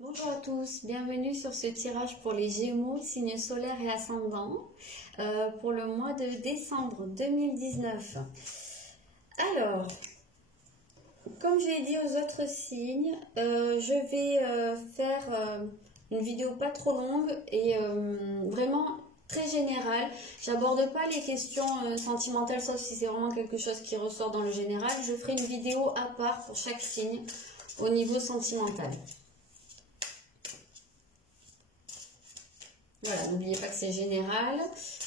Bonjour à tous, bienvenue sur ce tirage pour les Gémeaux, signes solaires et ascendants, pour le mois de décembre 2019. Alors, comme je l'ai dit aux autres signes, je vais faire une vidéo pas trop longue et vraiment très générale. J'aborde pas les questions sentimentales, sauf si c'est vraiment quelque chose qui ressort dans le général. Je ferai une vidéo à part pour chaque signe au niveau sentimental. Voilà, n'oubliez pas que c'est général,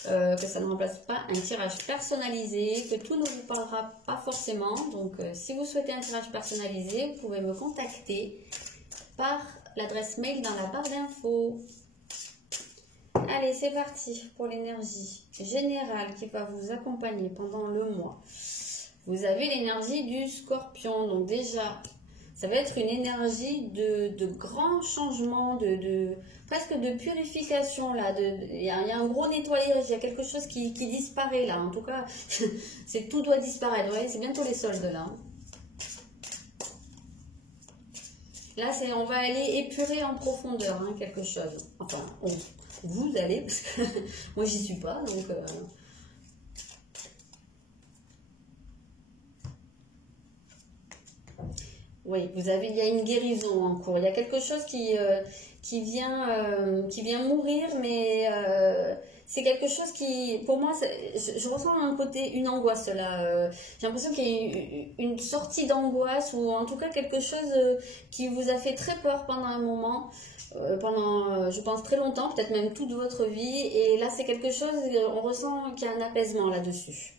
que ça ne remplace pas un tirage personnalisé, que tout ne vous parlera pas forcément. Donc, si vous souhaitez un tirage personnalisé, vous pouvez me contacter par l'adresse mail dans la barre d'infos. Allez, c'est parti pour l'énergie générale qui va vous accompagner pendant le mois. Vous avez l'énergie du Scorpion, donc déjà, ça va être une énergie de grand changement, presque de purification là. Il y a un gros nettoyage, il y a quelque chose qui disparaît là. En tout cas, tout doit disparaître. Vous voyez, c'est bientôt les soldes là. Là, on va aller épurer en profondeur quelque chose. Enfin, vous allez, parce que moi j'y suis pas, donc. Oui, il y a une guérison en cours. Il y a quelque chose qui vient mourir, mais c'est quelque chose qui, pour moi, je ressens un côté, une angoisse là. J'ai l'impression qu'il y a une sortie d'angoisse ou en tout cas quelque chose qui vous a fait très peur pendant un moment, pendant, je pense, très longtemps, peut-être même toute votre vie. Et là, c'est quelque chose, on ressent qu'il y a un apaisement là-dessus.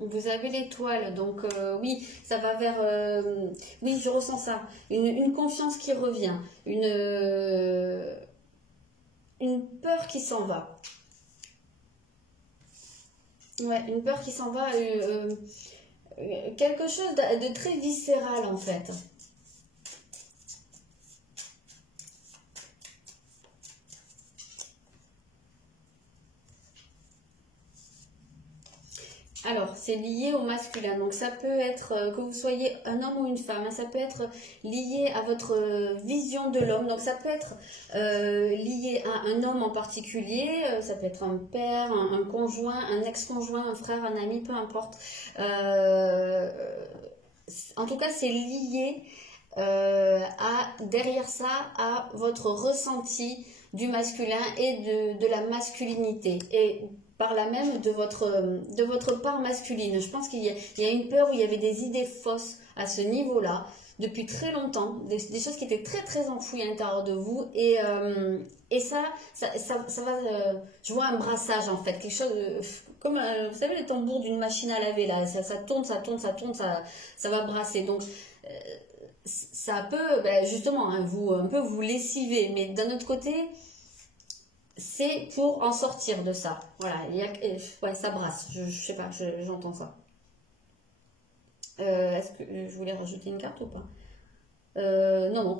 Vous avez l'étoile, donc oui, ça va vers... oui, je ressens ça. Une confiance qui revient. Une peur qui s'en va. Ouais, une peur qui s'en va. Quelque chose de très viscéral, en fait. Alors, c'est lié au masculin. Donc, ça peut être, que vous soyez un homme ou une femme, ça peut être lié à votre vision de l'homme. Donc, ça peut être lié à un homme en particulier. Ça peut être un père, un conjoint, un ex-conjoint, un frère, un ami, peu importe. En tout cas, c'est lié derrière ça à votre ressenti du masculin et de la masculinité. Et par là même de votre part masculine. Je pense qu'il y a une peur où il y avait des idées fausses à ce niveau-là, depuis très longtemps, des choses qui étaient très très enfouies à l'intérieur de vous, et ça va, je vois un brassage en fait, quelque chose, comme, vous savez les tambours d'une machine à laver, là, ça tourne, ça va brasser, donc ça peut, justement, un peu vous lessiver, mais d'un autre côté, c'est pour en sortir de ça. Voilà, ouais, ça brasse. Je sais pas, j'entends ça. Est-ce que je voulais rajouter une carte ou pas? Non.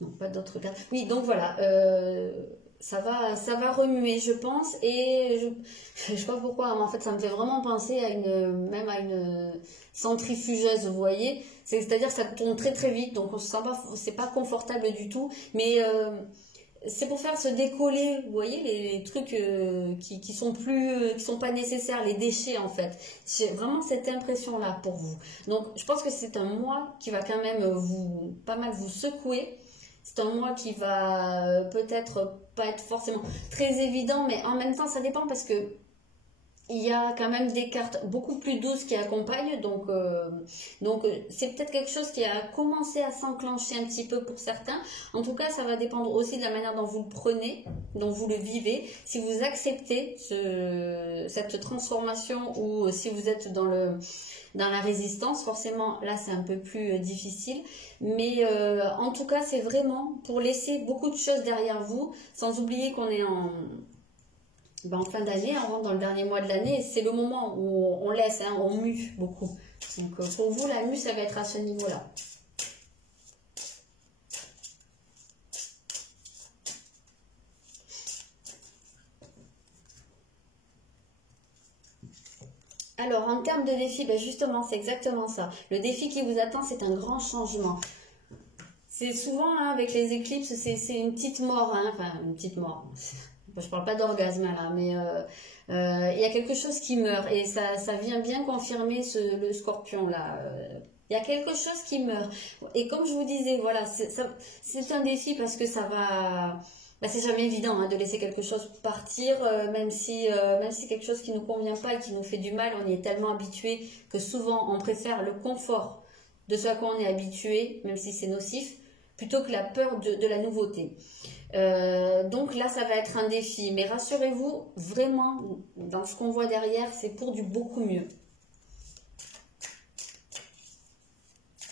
Non, pas d'autres cartes. Oui, donc voilà. Ça va remuer, je pense. Et je sais pas pourquoi, mais en fait, ça me fait vraiment penser même à une centrifugeuse, vous voyez. C'est-à-dire que ça tourne très très vite, donc on se sent pas, c'est pas confortable du tout. Mais c'est pour faire se décoller, vous voyez, les trucs qui sont pas nécessaires, les déchets en fait. J'ai vraiment cette impression-là pour vous. Donc, je pense que c'est un mois qui va quand même pas mal vous secouer. C'est un mois qui va peut-être pas être forcément très évident, mais en même temps, ça dépend parce que il y a quand même des cartes beaucoup plus douces qui accompagnent, donc c'est peut-être quelque chose qui a commencé à s'enclencher un petit peu pour certains. En tout cas, ça va dépendre aussi de la manière dont vous le prenez, dont vous le vivez. Si vous acceptez cette transformation ou si vous êtes dans la résistance, forcément, là, c'est un peu plus difficile. Mais en tout cas, c'est vraiment pour laisser beaucoup de choses derrière vous, sans oublier qu'on est en fin d'année, on rentre dans le dernier mois de l'année, c'est le moment où on laisse, on mue beaucoup. Donc pour vous, la mue, ça va être à ce niveau-là. Alors, en termes de défi, ben justement, c'est exactement ça. Le défi qui vous attend, c'est un grand changement. C'est souvent, hein, avec les éclipses, c'est une petite mort, hein, enfin, une petite mort. Je parle pas d'orgasme là, mais il y a quelque chose qui meurt et ça vient bien confirmer le scorpion là. Il y a quelque chose qui meurt. Et comme je vous disais, voilà, c'est un défi parce que ça va. Bah, c'est jamais évident, hein, de laisser quelque chose partir, même si quelque chose qui nous convient pas et qui nous fait du mal, on y est tellement habitué que souvent on préfère le confort de ce à quoi on est habitué, même si c'est nocif, plutôt que la peur de la nouveauté. Donc là, ça va être un défi. Mais rassurez-vous, vraiment, dans ce qu'on voit derrière, c'est pour du beaucoup mieux.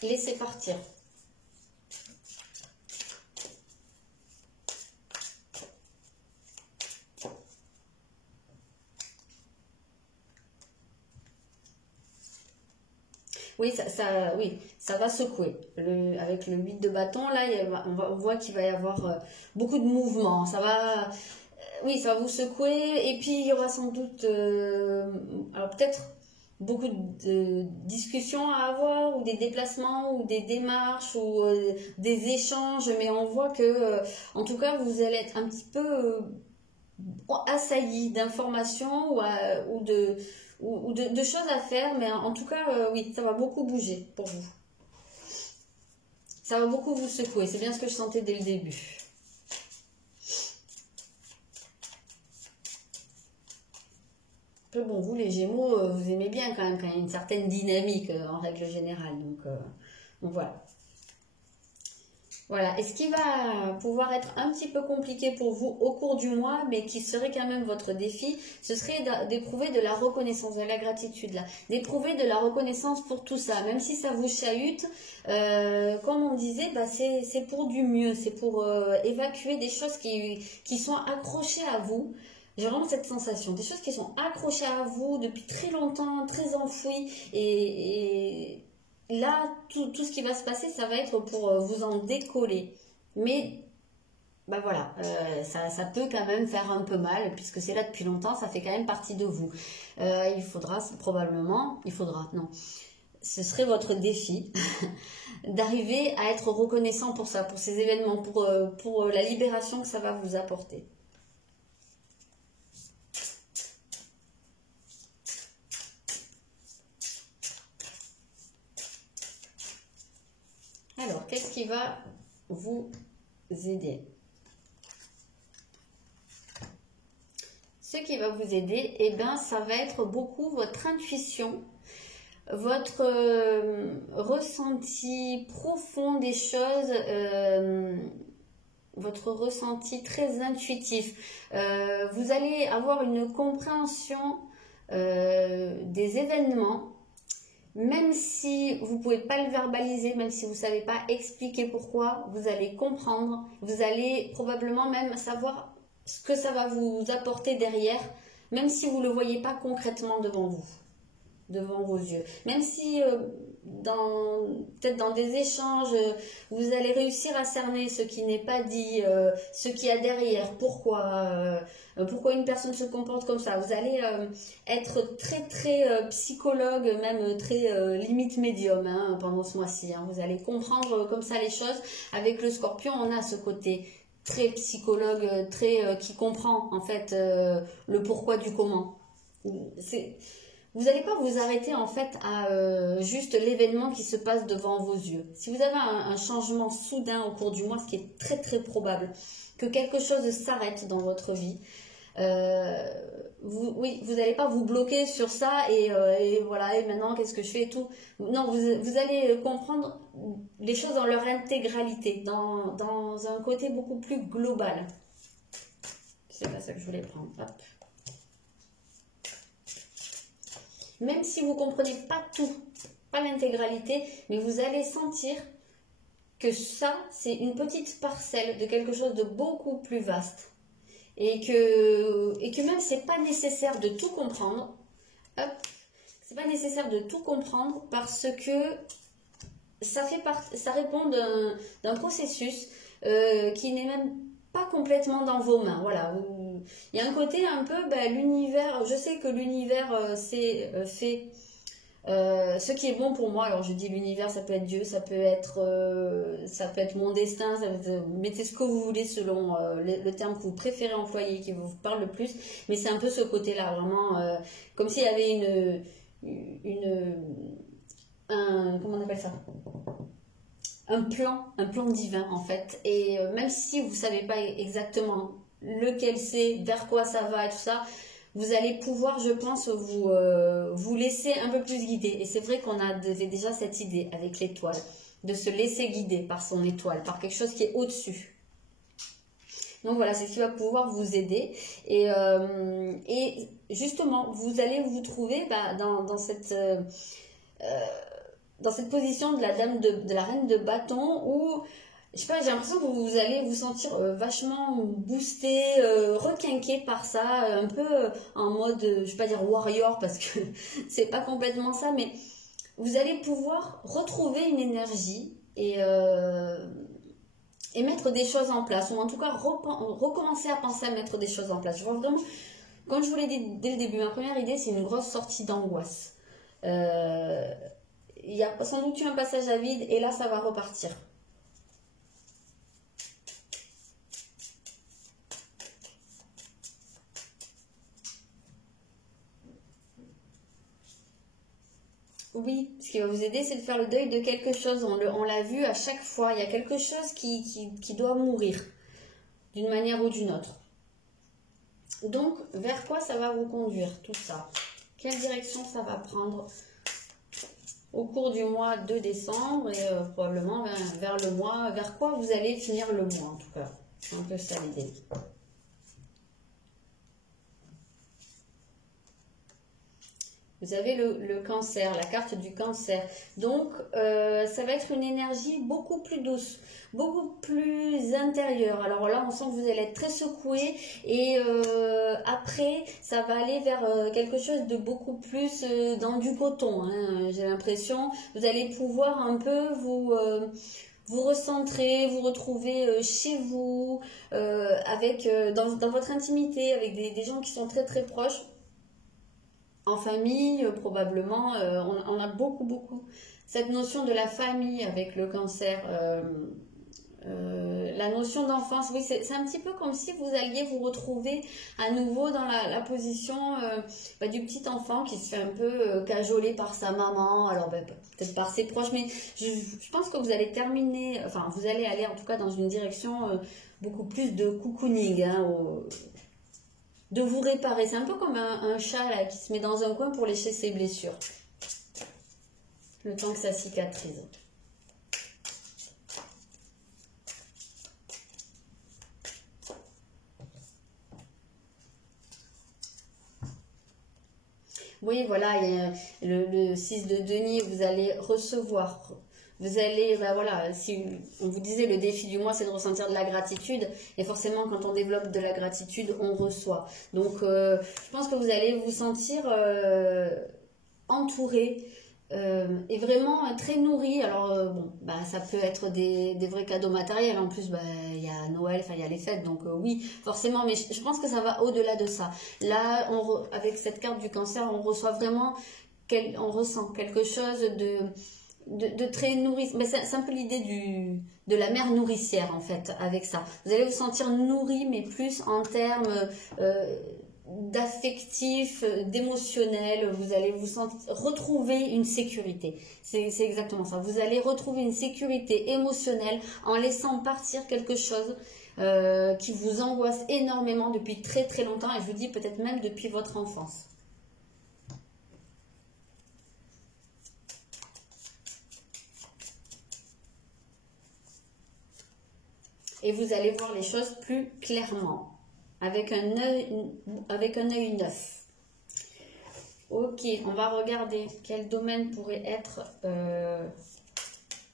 Laissez partir. Oui, oui, ça va secouer. Avec le 8 de bâton, là, on voit qu'il va y avoir beaucoup de mouvements. Oui, ça va vous secouer. Et puis, il y aura sans doute, alors peut-être beaucoup de discussions à avoir, ou des déplacements, ou des démarches, ou des échanges. Mais on voit que, en tout cas, vous allez être un petit peu assailli d'informations ou de choses à faire, mais en tout cas, oui, ça va beaucoup bouger pour vous. Ça va beaucoup vous secouer, c'est bien ce que je sentais dès le début. Après, bon, vous, les Gémeaux, vous aimez bien quand même, quand il y a une certaine dynamique en règle générale, donc voilà. Voilà, et ce qui va pouvoir être un petit peu compliqué pour vous au cours du mois, mais qui serait quand même votre défi, ce serait d'éprouver de la reconnaissance, de la gratitude là, d'éprouver de la reconnaissance pour tout ça, même si ça vous chahute, comme on disait, bah c'est pour du mieux, c'est pour évacuer des choses qui sont accrochées à vous. J'ai vraiment cette sensation, des choses qui sont accrochées à vous depuis très longtemps, très enfouies, et là, tout ce qui va se passer, ça va être pour vous en décoller. Mais, bah voilà, ça peut quand même faire un peu mal, puisque c'est là depuis longtemps, ça fait quand même partie de vous. Il faudra non, ce serait votre défi d'arriver à être reconnaissant pour ça, pour ces événements, pour la libération que ça va vous apporter. Alors, qu'est-ce qui va vous aider? Ce qui va vous aider, eh ben, ça va être beaucoup votre intuition, votre ressenti profond des choses, votre ressenti très intuitif. Vous allez avoir une compréhension des événements, même si vous ne pouvez pas le verbaliser, même si vous ne savez pas expliquer pourquoi, vous allez comprendre, vous allez probablement même savoir ce que ça va vous apporter derrière, même si vous ne le voyez pas concrètement devant vous, devant vos yeux. Même si peut-être dans des échanges, vous allez réussir à cerner ce qui n'est pas dit, ce qu'il y a derrière, pourquoi une personne se comporte comme ça. Vous allez être très très psychologue, même très limite médium, hein, pendant ce mois-ci. Hein. Vous allez comprendre comme ça les choses. Avec le Scorpion, on a ce côté très psychologue, qui comprend en fait le pourquoi du comment. Vous n'allez pas vous arrêter en fait à juste l'événement qui se passe devant vos yeux. Si vous avez un changement soudain au cours du mois, ce qui est très très probable, que quelque chose s'arrête dans votre vie, vous n'allez pas vous bloquer sur ça et voilà, et maintenant qu'est-ce que je fais et tout. Non, vous allez comprendre les choses dans leur intégralité, dans un côté beaucoup plus global. C'est pas ça que je voulais prendre. Hop. Même si vous ne comprenez pas tout, pas l'intégralité, mais vous allez sentir que ça, c'est une petite parcelle de quelque chose de beaucoup plus vaste. Et que même c'est pas nécessaire de tout comprendre. Hop, c'est pas nécessaire de tout comprendre parce que ça répond d'un processus qui n'est même pas complètement dans vos mains. Voilà, il y a un côté un peu, l'univers, je sais que l'univers c'est fait ce qui est bon pour moi. Alors je dis l'univers, ça peut être Dieu, ça peut être mon destin, mettez ce que vous voulez selon le terme que vous préférez employer, qui vous parle le plus, mais c'est un peu ce côté-là, vraiment, comme s'il y avait comment on appelle ça, un plan divin en fait, et même si vous savez pas exactement lequel c'est, vers quoi ça va et tout ça, vous allez pouvoir, je pense, vous laisser un peu plus guider. Et c'est vrai qu'on avait déjà cette idée avec l'étoile, de se laisser guider par son étoile, par quelque chose qui est au-dessus. Donc voilà, c'est ce qui va pouvoir vous aider. Et justement, vous allez vous trouver dans cette position de la dame de la reine de bâton où, je sais pas, j'ai l'impression que vous allez vous sentir vachement boosté, requinqué par ça, un peu en mode, je vais pas dire warrior parce que c'est pas complètement ça, mais vous allez pouvoir retrouver une énergie et mettre des choses en place, ou en tout cas recommencer à penser à mettre des choses en place. Je vois vraiment, comme je vous l'ai dit dès le début, ma première idée c'est une grosse sortie d'angoisse. Il y a sans doute eu un passage à vide et là ça va repartir. Oui, ce qui va vous aider, c'est de faire le deuil de quelque chose. On l'a vu à chaque fois, il y a quelque chose qui doit mourir, d'une manière ou d'une autre. Donc, vers quoi ça va vous conduire, tout ça? Quelle direction ça va prendre au cours du mois de décembre et probablement vers le mois, vers quoi vous allez finir le mois en tout cas. C'est un peu ça l'idée. Vous avez le cancer, la carte du cancer. Donc, ça va être une énergie beaucoup plus douce, beaucoup plus intérieure. Alors là, on sent que vous allez être très secoué et après, ça va aller vers quelque chose de beaucoup plus dans du coton. Hein, j'ai l'impression, vous allez pouvoir un peu vous recentrer, vous retrouver chez vous, dans votre intimité, avec des gens qui sont très très proches. En famille, probablement, on a beaucoup cette notion de la famille avec le cancer. La notion d'enfance, oui, c'est un petit peu comme si vous alliez vous retrouver à nouveau dans la position du petit enfant qui se fait un peu cajoler par sa maman, alors peut-être par ses proches, mais je pense que vous allez terminer, enfin vous allez aller en tout cas dans une direction beaucoup plus de cocooning, hein, de vous réparer. C'est un peu comme un chat là, qui se met dans un coin pour lécher ses blessures. Le temps que ça cicatrise. Oui, voilà, il y a le 6 de denier, vous allez recevoir. Vous allez, voilà, si on vous disait le défi du mois, c'est de ressentir de la gratitude. Et forcément, quand on développe de la gratitude, on reçoit. Donc, je pense que vous allez vous sentir entouré et vraiment très nourri. Alors, ça peut être des vrais cadeaux matériels. En plus, il y a Noël, il y a les fêtes. Donc, oui, forcément. Mais je pense que ça va au-delà de ça. Là, avec cette carte du cancer, on reçoit vraiment, on ressent quelque chose de très nourrissant. C'est un peu l'idée de la mère nourricière en fait avec ça. Vous allez vous sentir nourri mais plus en termes d'affectif, d'émotionnel. Vous allez vous retrouver une sécurité. C'est exactement ça. Vous allez retrouver une sécurité émotionnelle en laissant partir quelque chose qui vous angoisse énormément depuis très très longtemps et je vous dis peut-être même depuis votre enfance. Et vous allez voir les choses plus clairement, avec un œil neuf. Ok, on va regarder quel domaine pourrait être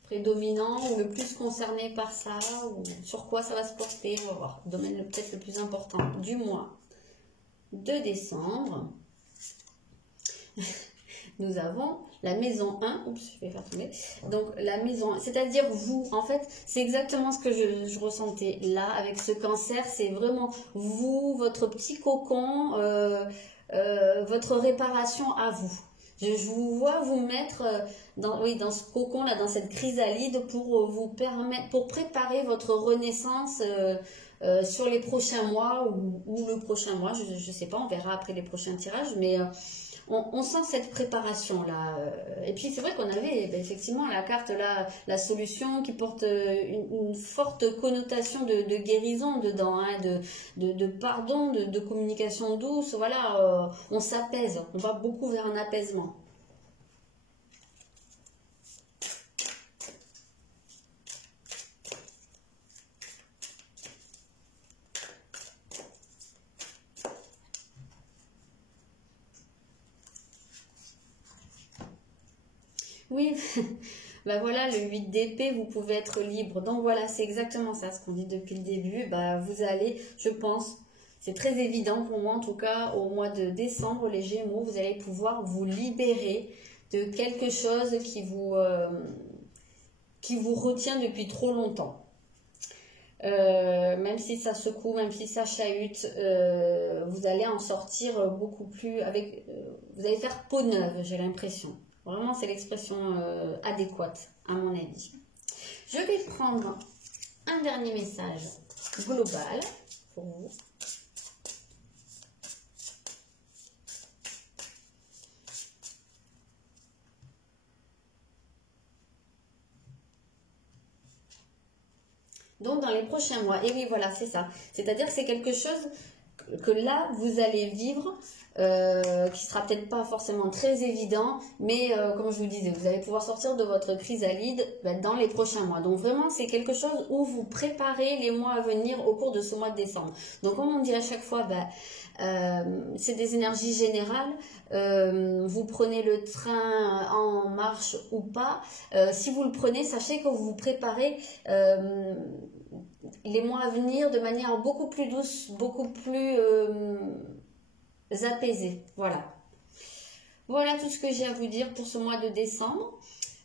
prédominant ou le plus concerné par ça, ou sur quoi ça va se porter. On va voir, le domaine peut-être le plus important du mois de décembre. nous avons la maison 1. Oups, je vais faire tomber. Donc, la maison 1, c'est-à-dire vous. En fait, c'est exactement ce que je ressentais là avec ce cancer. C'est vraiment vous, votre petit cocon, votre réparation à vous. Je vous vois vous mettre dans ce cocon là, dans cette chrysalide pour vous permettre, pour préparer votre renaissance sur les prochains mois ou le prochain mois. Je ne sais pas, on verra après les prochains tirages, mais on sent cette préparation là. Et puis c'est vrai qu'on avait effectivement la carte là, la solution qui porte une forte connotation de guérison dedans, hein, de pardon, de communication douce. Voilà, on s'apaise, on va beaucoup vers un apaisement. Oui, bah voilà, le 8 d'épée, vous pouvez être libre. Donc voilà, c'est exactement ça ce qu'on dit depuis le début. Bah, vous allez, je pense, c'est très évident pour moi en tout cas, au mois de décembre, les Gémeaux, vous allez pouvoir vous libérer de quelque chose qui vous retient depuis trop longtemps. Même si ça secoue, même si ça chahute, vous allez en sortir beaucoup plus avec. Vous allez faire peau neuve, j'ai l'impression. Vraiment, c'est l'expression adéquate, à mon avis. Je vais prendre un dernier message global pour vous. Donc, dans les prochains mois, et oui, voilà, c'est ça. C'est-à-dire que c'est quelque chose que là, vous allez vivre, qui sera peut-être pas forcément très évident, mais comme je vous disais, vous allez pouvoir sortir de votre chrysalide dans les prochains mois. Donc vraiment, c'est quelque chose où vous préparez les mois à venir au cours de ce mois de décembre. Donc comme on dit à chaque fois, c'est des énergies générales. Vous prenez le train en marche ou pas. Si vous le prenez, sachez que vous vous préparez les mois à venir de manière beaucoup plus douce, beaucoup plus apaisée. Voilà. Voilà tout ce que j'ai à vous dire pour ce mois de décembre.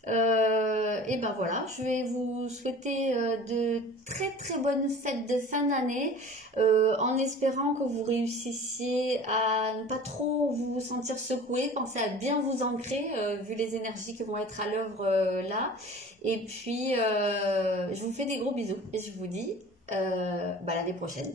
Et ben voilà, je vais vous souhaiter de très très bonnes fêtes de fin d'année, en espérant que vous réussissiez à ne pas trop vous sentir secoué, pensez à bien vous ancrer, vu les énergies qui vont être à l'œuvre là. Et puis, je vous fais des gros bisous et je vous dis l'année prochaine.